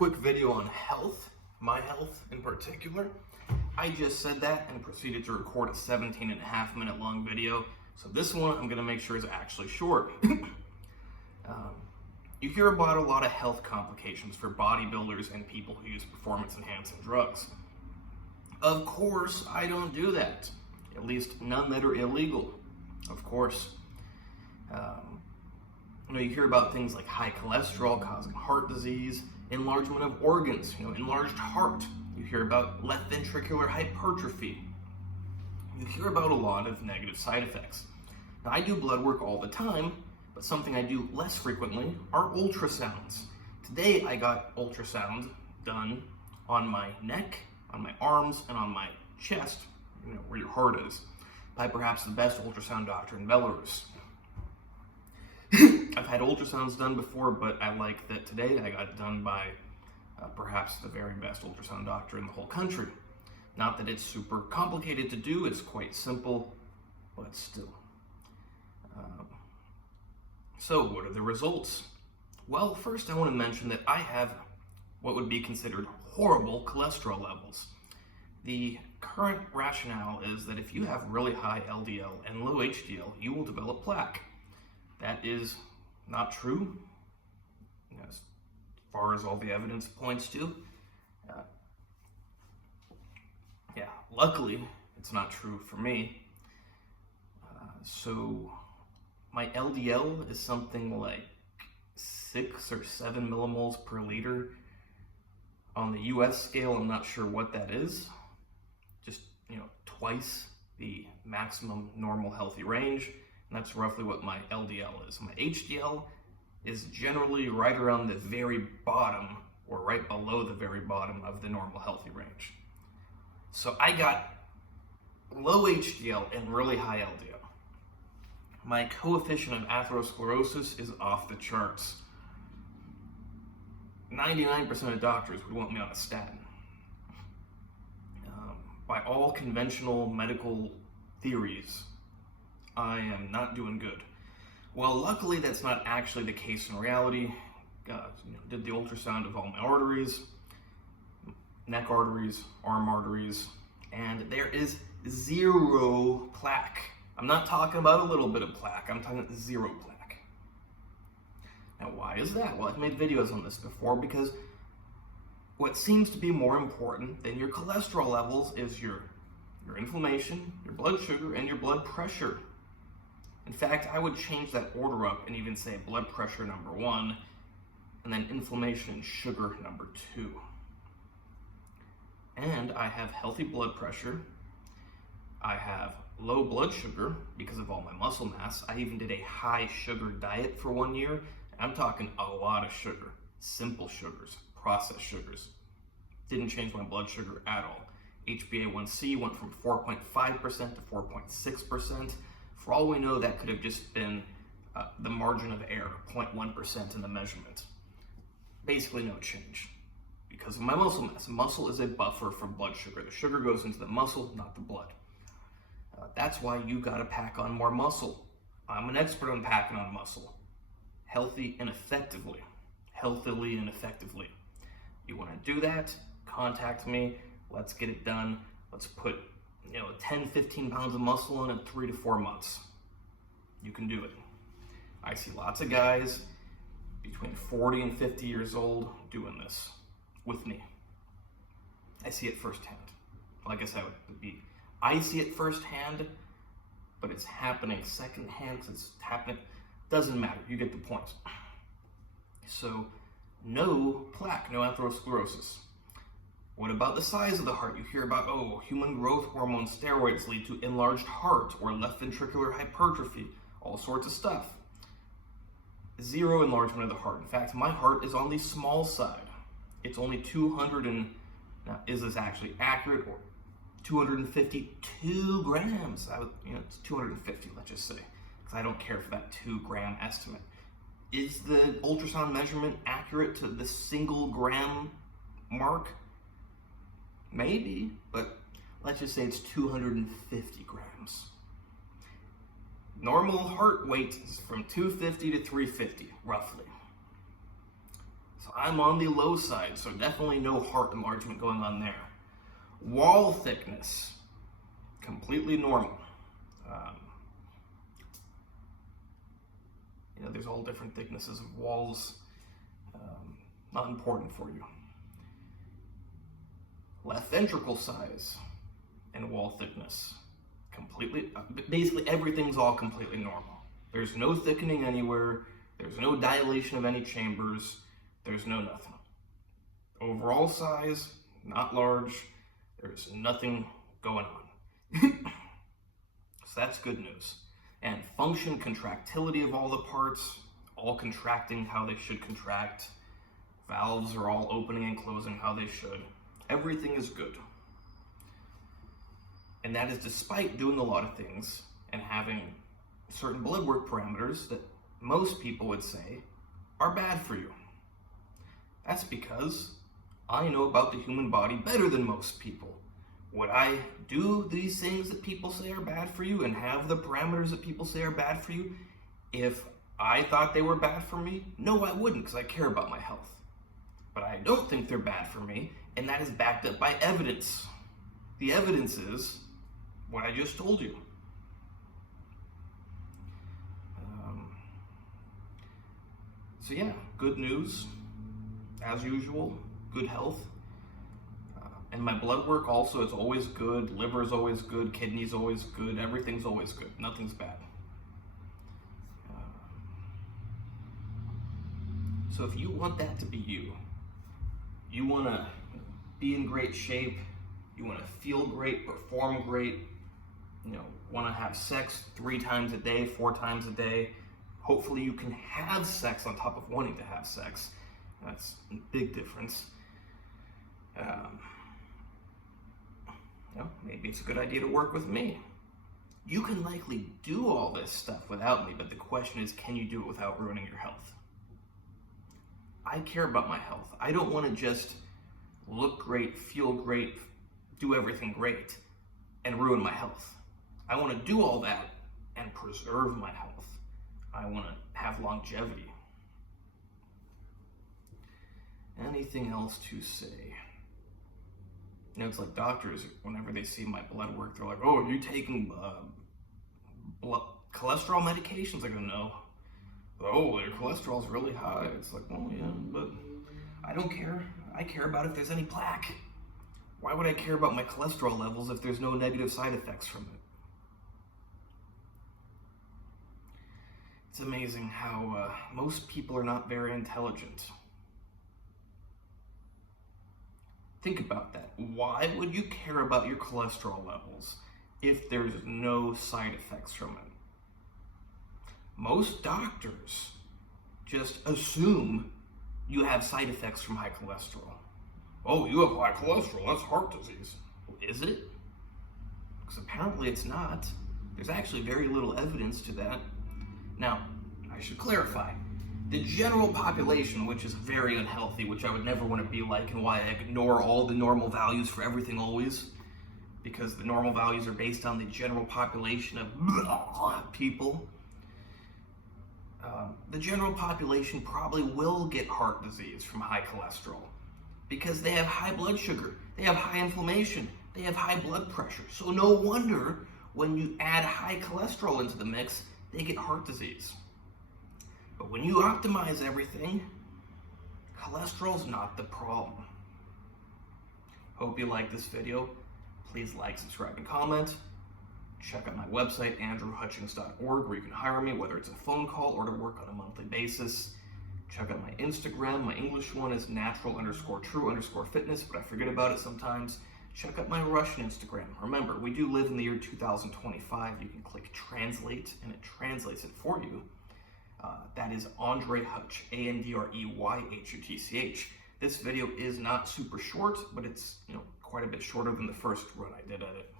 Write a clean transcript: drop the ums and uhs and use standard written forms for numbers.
quick video on health, my health in particular. I just said that and proceeded to record a 17.5-minute long video. So this one I'm gonna make sure is actually short. You hear about a lot of health complications for bodybuilders and people who use performance-enhancing drugs. Of course, I don't do that. At least none that are illegal, of course. You hear about things like high cholesterol causing heart disease, enlargement of organs, enlarged heart. You hear about left ventricular hypertrophy. You hear about a lot of negative side effects. Now, I do blood work all the time, but something I do less frequently are ultrasounds. Today, I got ultrasound done on my neck, on my arms, and on my chest, where your heart is, by perhaps the best ultrasound doctor in Belarus. I've had ultrasounds done before, but I like that today I got it done by perhaps the very best ultrasound doctor in the whole country. Not that it's super complicated to do, it's quite simple, but still. So what are the results? Well, first I want to mention that I have what would be considered horrible cholesterol levels. The current rationale is that if you have really high LDL and low HDL, you will develop plaque. That is not true, as far as all the evidence points to. Luckily, it's not true for me. So my LDL is something like 6 or 7 millimoles per liter. On the US scale, I'm not sure what that is. Just, twice the maximum normal healthy range. And that's roughly what my LDL is. My HDL is generally right around the very bottom or right below the very bottom of the normal healthy range. So I got low HDL and really high LDL. My coefficient of atherosclerosis is off the charts. 99% of doctors would want me on a statin. By all conventional medical theories, I am not doing good. Well, luckily that's not actually the case in reality. Did the ultrasound of all my arteries, neck arteries, arm arteries, and there is 0 plaque. I'm not talking about a little bit of plaque, I'm talking 0 plaque. Now, why is that? Well, I've made videos on this before because what seems to be more important than your cholesterol levels is your inflammation, your blood sugar, and your blood pressure. In fact, I would change that order up and even say blood pressure number 1, and then inflammation and sugar number 2. And I have healthy blood pressure. I have low blood sugar because of all my muscle mass. I even did a high sugar diet for 1 year. I'm talking a lot of sugar, simple sugars, processed sugars. Didn't change my blood sugar at all. HbA1c went from 4.5% to 4.6%. For all we know, that could have just been the margin of error, 0.1% in the measurement. Basically no change because of my muscle mass. Muscle is a buffer for blood sugar. The sugar goes into the muscle, not the blood. That's why you gotta pack on more muscle. I'm an expert on packing on muscle. Healthily and effectively. You wanna do that, contact me, let's get it done. Let's put 10, 15 pounds of muscle on in 3 to 4 months. You can do it. I see lots of guys between 40 and 50 years old doing this with me. I see it firsthand. Like I said, I see it firsthand, but it's happening secondhand because it's happening. Doesn't matter, you get the point. So, no plaque, no atherosclerosis. What about the size of the heart? You hear about, human growth hormone steroids lead to enlarged heart or left ventricular hypertrophy, all sorts of stuff. 0 enlargement of the heart. In fact, my heart is on the small side. It's only 200 and, now is this actually accurate, or 252 grams? It's 250, let's just say, because I don't care for that 2-gram estimate. Is the ultrasound measurement accurate to the single gram mark? Maybe, but let's just say it's 250 grams. Normal heart weight is from 250 to 350, roughly. So I'm on the low side, so definitely no heart enlargement going on there. Wall thickness, completely normal. There's all different thicknesses of walls. Not important for you. Left ventricle size and wall thickness, basically everything's all completely normal. There's no thickening anywhere. There's no dilation of any chambers. There's no nothing. Overall size, not large. There's nothing going on. So that's good news. And function, contractility of all the parts, all contracting how they should contract. Valves are all opening and closing how they should. Everything is good. And that is despite doing a lot of things and having certain blood work parameters that most people would say are bad for you. That's because I know about the human body better than most people. Would I do these things that people say are bad for you and have the parameters that people say are bad for you if I thought they were bad for me? No, I wouldn't, because I care about my health. But I don't think they're bad for me, and that is backed up by evidence. The evidence is what I just told you. So yeah, good news, as usual, good health. And my blood work also is always good, liver is always good, kidneys always good, everything's always good, nothing's bad. So if you want that to be you, you want to be in great shape, you want to feel great, perform great, want to have sex 3 times a day, 4 times a day. Hopefully you can have sex on top of wanting to have sex. That's a big difference. Maybe it's a good idea to work with me. You can likely do all this stuff without me, but the question is, can you do it without ruining your health? I care about my health. I don't want to just look great, feel great, do everything great, and ruin my health. I want to do all that and preserve my health. I want to have longevity. Anything else to say? It's like doctors, whenever they see my blood work, they're like, oh, are you taking cholesterol medications? I go, no. Oh, your cholesterol's really high. It's like, well, yeah, but I don't care. I care about if there's any plaque. Why would I care about my cholesterol levels if there's no negative side effects from it? It's amazing how most people are not very intelligent. Think about that. Why would you care about your cholesterol levels if there's no side effects from it? Most doctors just assume you have side effects from high cholesterol. Oh, you have high cholesterol, that's heart disease. Is it? Because apparently it's not. There's actually very little evidence to that. Now, I should clarify. The general population, which is very unhealthy, which I would never want to be like, and why I ignore all the normal values for everything always, because the normal values are based on the general population of people. The general population probably will get heart disease from high cholesterol because they have high blood sugar, they have high inflammation, they have high blood pressure. So no wonder when you add high cholesterol into the mix, they get heart disease. But when you optimize everything, cholesterol's not the problem. Hope you like this video. Please like, subscribe, and comment. Check out my website, AndreyHutch.org, where you can hire me, whether it's a phone call or to work on a monthly basis. Check out my Instagram. My English one is natural_true_fitness, but I forget about it sometimes. Check out my Russian Instagram. Remember, we do live in the year 2025. You can click translate, and it translates it for you. That is AndreyHutch, AndreyHutch. This video is not super short, but it's quite a bit shorter than the first run I did at it.